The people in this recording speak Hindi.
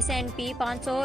S&P 500